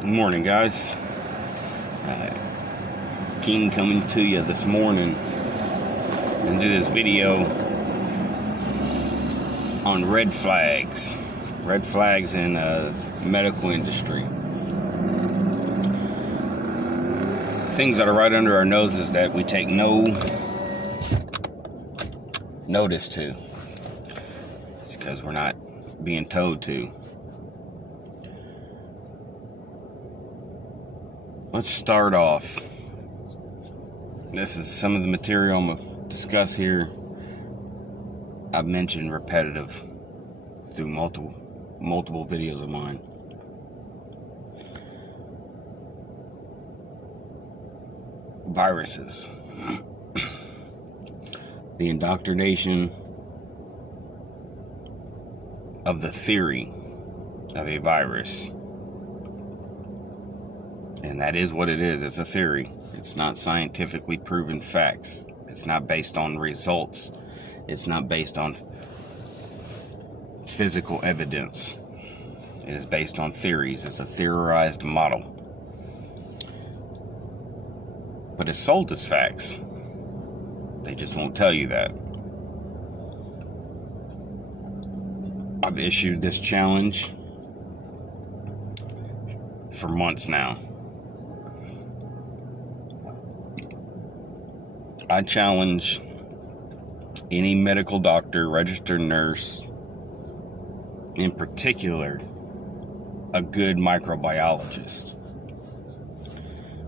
Good morning, guys. King coming to you this morning and do this video on red flags in medical industry. Things that are right under our noses that we take no notice to. It's because we're not being told to. Let's start off. This is some of the material I'm going to discuss here. I've mentioned repetitive through multiple videos of mine. Viruses. The indoctrination of the theory of a virus. And that is what it is. It's a theory. It's not scientifically proven facts. It's not based on results. It's not based on physical evidence. It is based on theories. It's a theorized model. But it's sold as facts. They just won't tell you that. I've issued this challenge for months now. I challenge any medical doctor, registered nurse, in particular, a good microbiologist,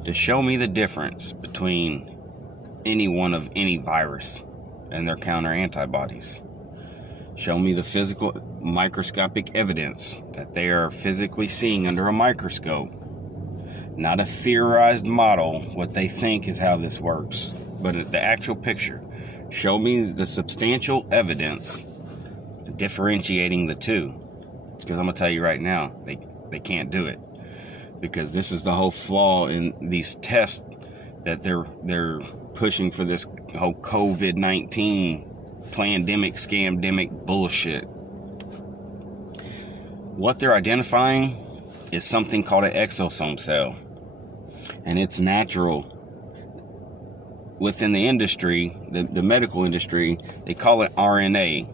to show me the difference between any virus and their counter antibodies. Show me the physical microscopic evidence that they are physically seeing under a microscope. Not a theorized model, what they think is how this works, but the actual picture. Show me the substantial evidence differentiating the two. Because I'm going to tell you right now, they can't do it. Because this is the whole flaw in these tests that they're pushing for this whole COVID-19 pandemic, scamdemic bullshit. What they're identifying is something called an exosome cell. And it's natural. Within the industry, the medical industry, they call it RNA,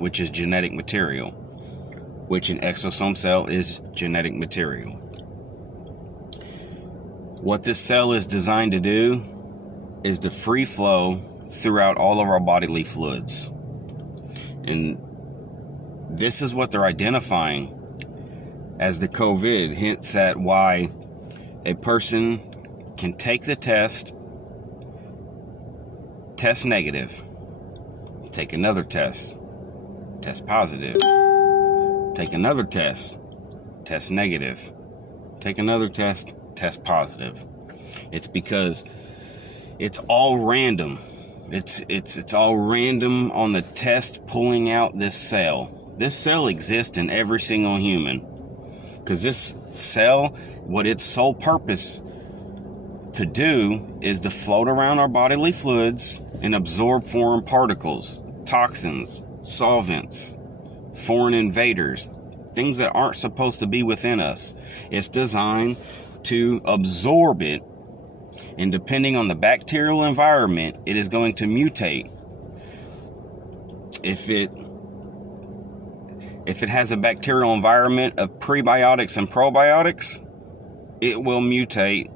which is genetic material, which an exosome cell is genetic material. What this cell is designed to do is to free flow throughout all of our bodily fluids. And this is what they're identifying as the COVID, hints at why a person can take the test negative, take another test positive, take another test negative, take another test positive. It's because it's all random. It's all random on the test pulling out this cell. This cell exists in every single human. Because this cell, what its sole purpose to do is to float around our bodily fluids and absorb foreign particles, toxins, solvents, foreign invaders, things that aren't supposed to be within us. It's designed to absorb it, and depending on the bacterial environment, it is going to mutate. If it has a bacterial environment of prebiotics and probiotics, it will mutate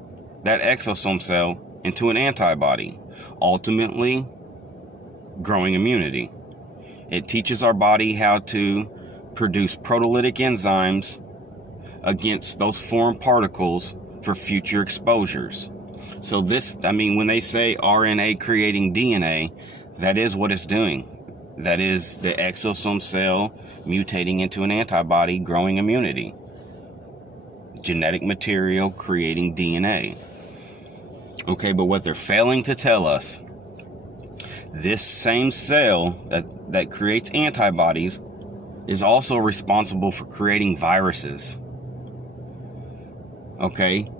that exosome cell into an antibody, ultimately growing immunity. It teaches our body how to produce proteolytic enzymes against those foreign particles for future exposures. So when they say RNA creating DNA, that is what it's doing. That is the exosome cell mutating into an antibody, growing immunity. Genetic material creating DNA. Okay, but what they're failing to tell us, this same cell that creates antibodies is also responsible for creating viruses. Okay,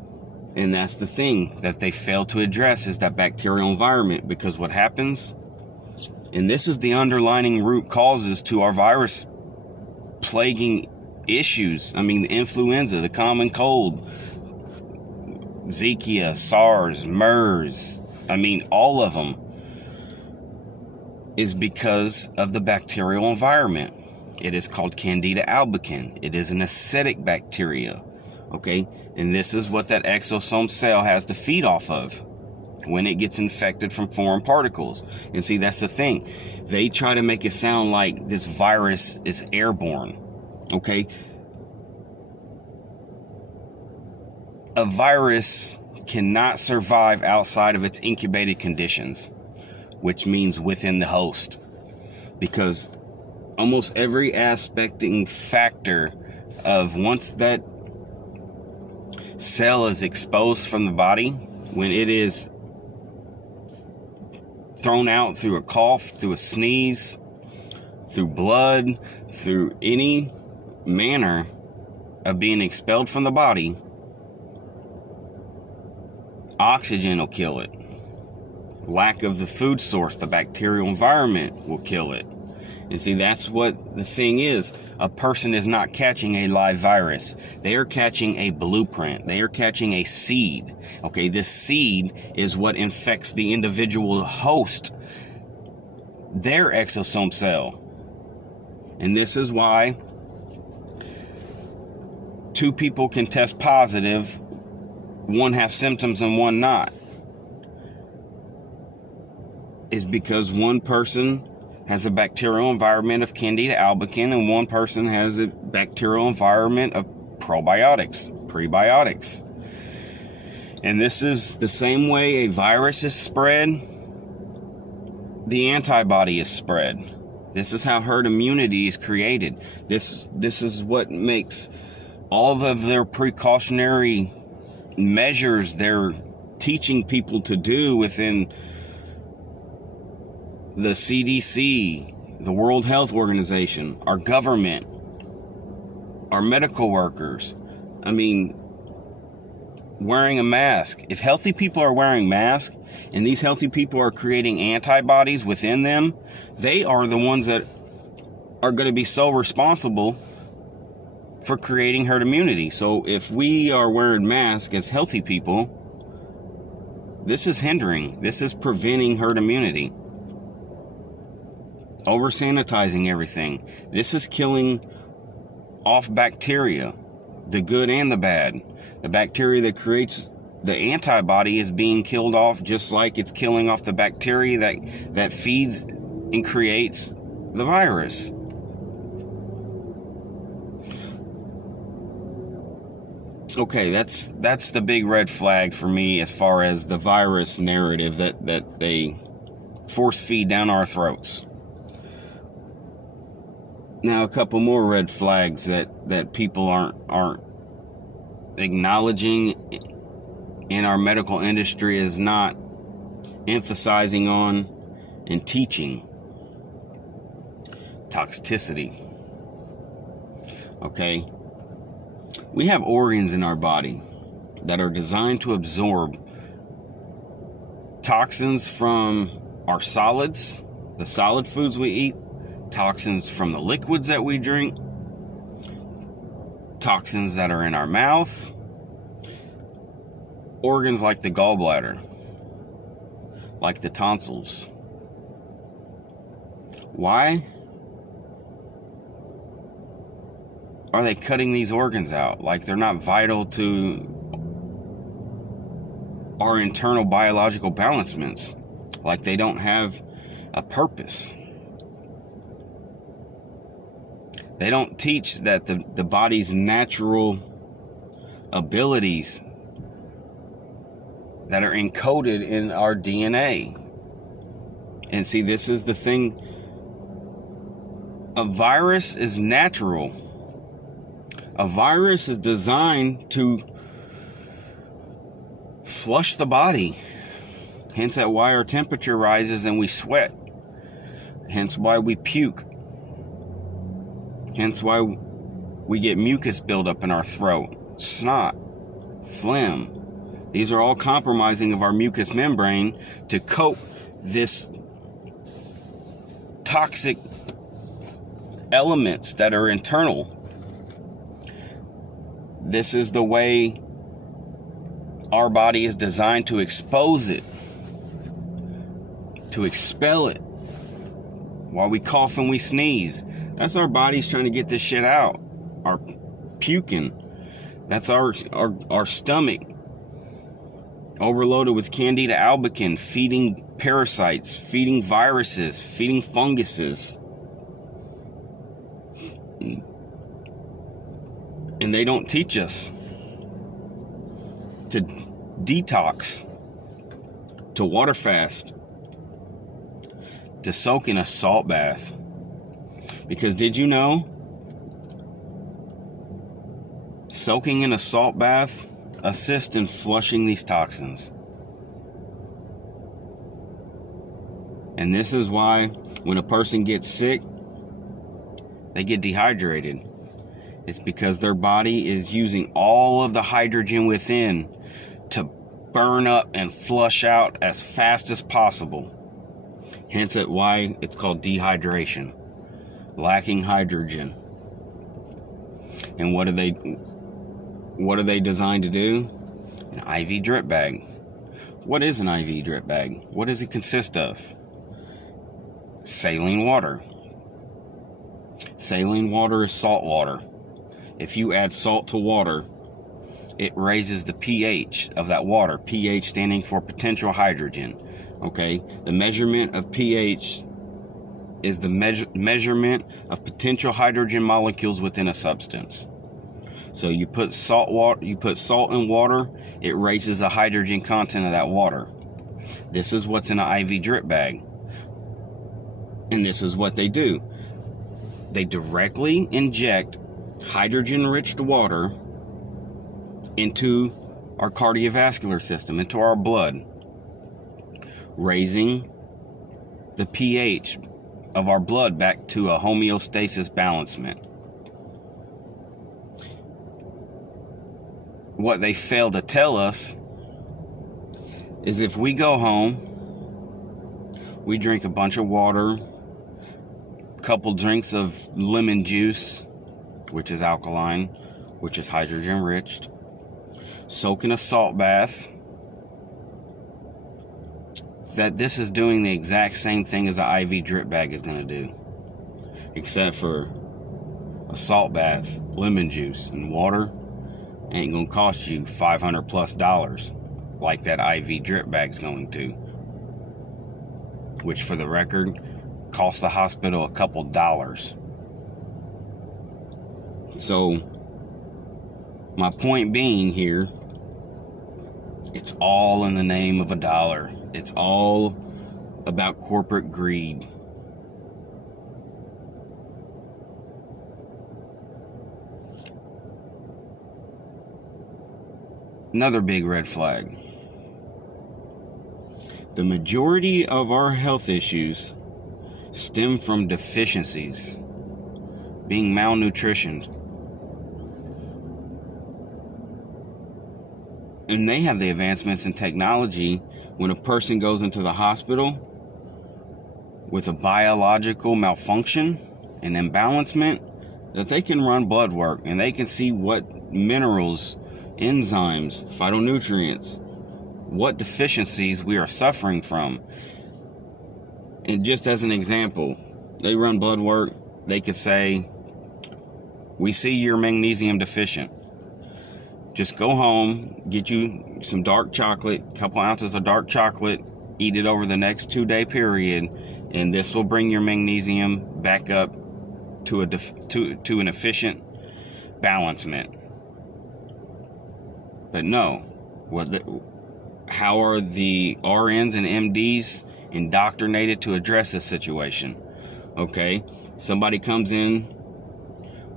and that's the thing that they fail to address, is that bacterial environment. Because what happens, and this is the underlying root causes to our virus plaguing issues. I mean, the influenza, the common cold, Zika, SARS, MERS, I mean, all of them is because of the bacterial environment. It is called Candida albicans. It is an acidic bacteria, okay? And this is what that exosome cell has to feed off of when it gets infected from foreign particles. And see, that's the thing. They try to make it sound like this virus is airborne, okay? A virus cannot survive outside of its incubated conditions, which means within the host, because almost every aspecting factor of once that cell is exposed from the body, when it is thrown out through a cough, through a sneeze, through blood, through any manner of being expelled from the body, oxygen will kill it. Lack of the food source, the bacterial environment will kill it. And see, that's what the thing is. A person is not catching a live virus. They are catching a blueprint. They are catching a seed. Okay, this seed is what infects the individual host, their exosome cell. And this is why 2 people can test positive, one has symptoms and one not. Is because one person has a bacterial environment of Candida albicans and one person has a bacterial environment of probiotics, prebiotics. And this is the same way a virus is spread, the antibody is spread. This is how herd immunity is created. This is what makes all of their precautionary measures they're teaching people to do within the CDC, the World Health Organization, our government, our medical workers. I mean, wearing a mask. If healthy people are wearing masks and these healthy people are creating antibodies within them, they are the ones that are going to be so responsible for creating herd immunity. So if we are wearing masks as healthy people, this is hindering, this is preventing herd immunity. Over sanitizing everything. This is killing off bacteria, the good and the bad. The bacteria that creates the antibody is being killed off just like it's killing off the bacteria that feeds and creates the virus. Okay, that's the big red flag for me as far as the virus narrative that they force feed down our throats. Now, a couple more red flags that people aren't acknowledging in our medical industry is not emphasizing on and teaching. Toxicity. Okay? We have organs in our body that are designed to absorb toxins from our solids, the solid foods we eat, toxins from the liquids that we drink, toxins that are in our mouth, organs like the gallbladder, like the tonsils. Why are they cutting these organs out? Like they're not vital to our internal biological balancements. Like they don't have a purpose. They don't teach that the body's natural abilities that are encoded in our DNA. And see, this is the thing. A virus is natural. A virus is designed to flush the body. Hence that why our temperature rises and we sweat. Hence why we puke. Hence why we get mucus buildup in our throat, snot, phlegm. These are all compromising of our mucous membrane to coat this toxic elements that are internal This is the way our body is designed to expose it, to expel it. While we cough and we sneeze, that's our body's trying to get this shit out. Our puking, that's our stomach overloaded with Candida albicans, feeding parasites, feeding viruses, feeding funguses. And they don't teach us to detox, to water fast, to soak in a salt bath. Because did you know, soaking in a salt bath assists in flushing these toxins. And this is why when a person gets sick, they get dehydrated. It's because their body is using all of the hydrogen within to burn up and flush out as fast as possible. Hence why it's called dehydration. Lacking hydrogen. And what are they designed to do? An IV drip bag. What is an IV drip bag? What does it consist of? Saline water. Saline water is salt water. If you add salt to water, it raises the pH of that water. pH standing for potential hydrogen. Okay? The measurement of pH is the measurement of potential hydrogen molecules within a substance. So you put salt in water, it raises the hydrogen content of that water. This is what's in an IV drip bag. And this is what they do. They directly inject hydrogen-rich water into our cardiovascular system, into our blood, raising the pH of our blood back to a homeostasis balancement. What they fail to tell us is if we go home, we drink a bunch of water, a couple drinks of lemon juice, which is alkaline, which is hydrogen rich, soak in a salt bath, that this is doing the exact same thing as an IV drip bag is going to do, except for a salt bath, lemon juice, and water ain't going to cost you $500+ like that IV drip bag's going to, which for the record cost the hospital a couple dollars. So my point being here, it's all in the name of a dollar. It's all about corporate greed. Another big red flag. The majority of our health issues stem from deficiencies, being malnutritioned. And they have the advancements in technology when a person goes into the hospital with a biological malfunction, an imbalancement, that they can run blood work and they can see what minerals, enzymes, phytonutrients, what deficiencies we are suffering from. And just as an example, they run blood work, they could say, we see you're magnesium deficient. Just go home, get you some dark chocolate, a couple ounces of dark chocolate, eat it over the next 2-day period, and this will bring your magnesium back up to an efficient balancement. But no, how are the RNs and MDs indoctrinated to address this situation? Okay, somebody comes in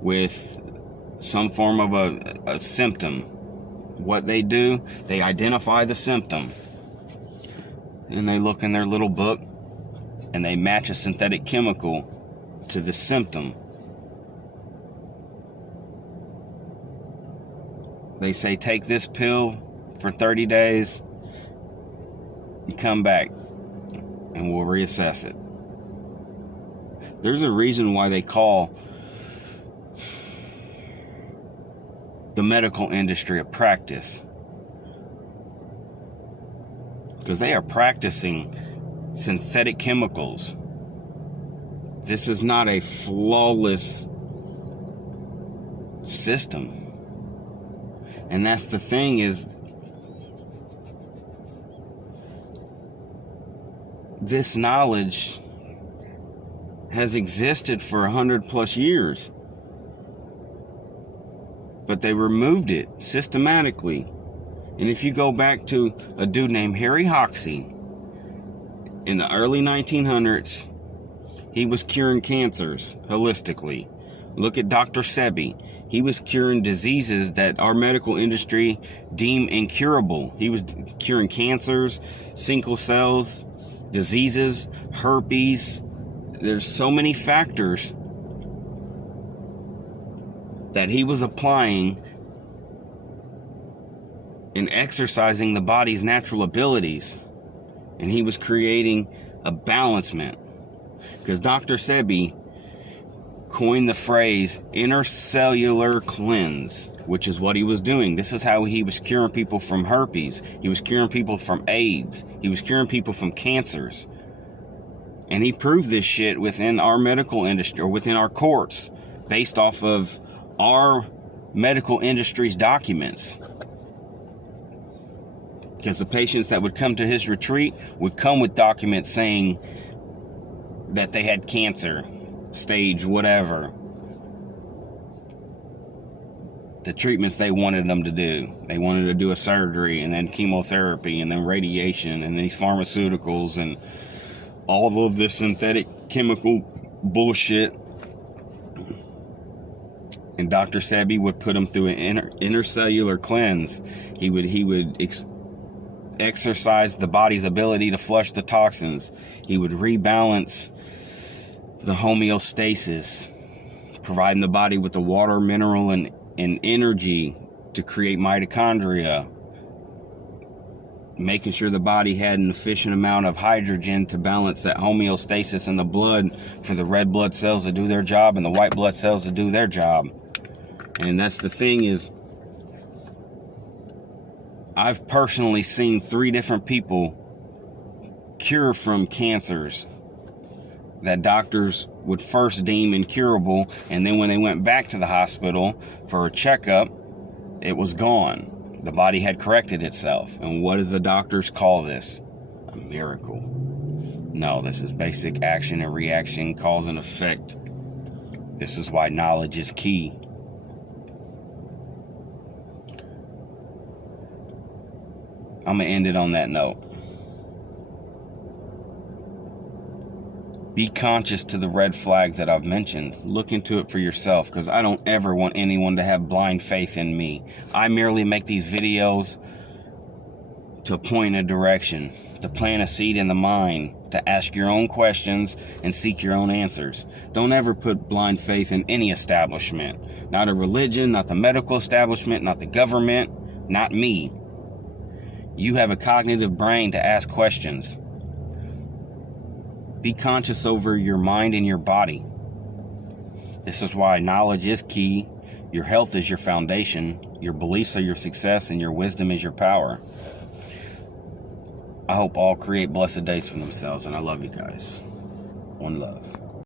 with some form of a symptom. What they do, they identify the symptom and they look in their little book and they match a synthetic chemical to the symptom. They say, take this pill for 30 days and come back and we'll reassess it. There's a reason why they call the medical industry of practice. Because they are practicing synthetic chemicals. This is not a flawless system. And that's the thing, is this knowledge has existed for 100+ years. But they removed it systematically. And if you go back to a dude named Harry Hoxsey in the early 1900s, he was curing cancers holistically. Look at Dr. Sebi. He was curing diseases that our medical industry deemed incurable. He was curing cancers, sickle cells, diseases, herpes. There's so many factors that he was applying and exercising the body's natural abilities. And he was creating a balancement. Because Dr. Sebi coined the phrase intercellular cleanse, which is what he was doing. This is how he was curing people from herpes. He was curing people from AIDS. He was curing people from cancers. And he proved this shit within our medical industry, or within our courts, based off of our medical industry's documents. Because the patients that would come to his retreat would come with documents saying that they had cancer, stage whatever. The treatments they wanted them to do. They wanted to do a surgery, and then chemotherapy, and then radiation, and these pharmaceuticals, and all of this synthetic chemical bullshit. And Dr. Sebi would put them through an intercellular cleanse. He would exercise the body's ability to flush the toxins. He would rebalance the homeostasis, providing the body with the water, mineral, and energy to create mitochondria, making sure the body had an efficient amount of hydrogen to balance that homeostasis in the blood for the red blood cells to do their job and the white blood cells to do their job. And that's the thing, is I've personally seen 3 different people cure from cancers that doctors would first deem incurable, and then when they went back to the hospital for a checkup, it was gone. The body had corrected itself. And what do the doctors call this? A miracle. No, this is basic action and reaction, cause and effect. This is why knowledge is key. I'm going to end it on that note. Be conscious to the red flags that I've mentioned. Look into it for yourself, because I don't ever want anyone to have blind faith in me. I merely make these videos to point a direction, to plant a seed in the mind, to ask your own questions and seek your own answers. Don't ever put blind faith in any establishment. Not a religion, not the medical establishment, not the government, not me. You have a cognitive brain to ask questions. Be conscious over your mind and your body. This is why knowledge is key. Your health is your foundation. Your beliefs are your success, and your wisdom is your power. I hope all create blessed days for themselves, and I love you guys. One love.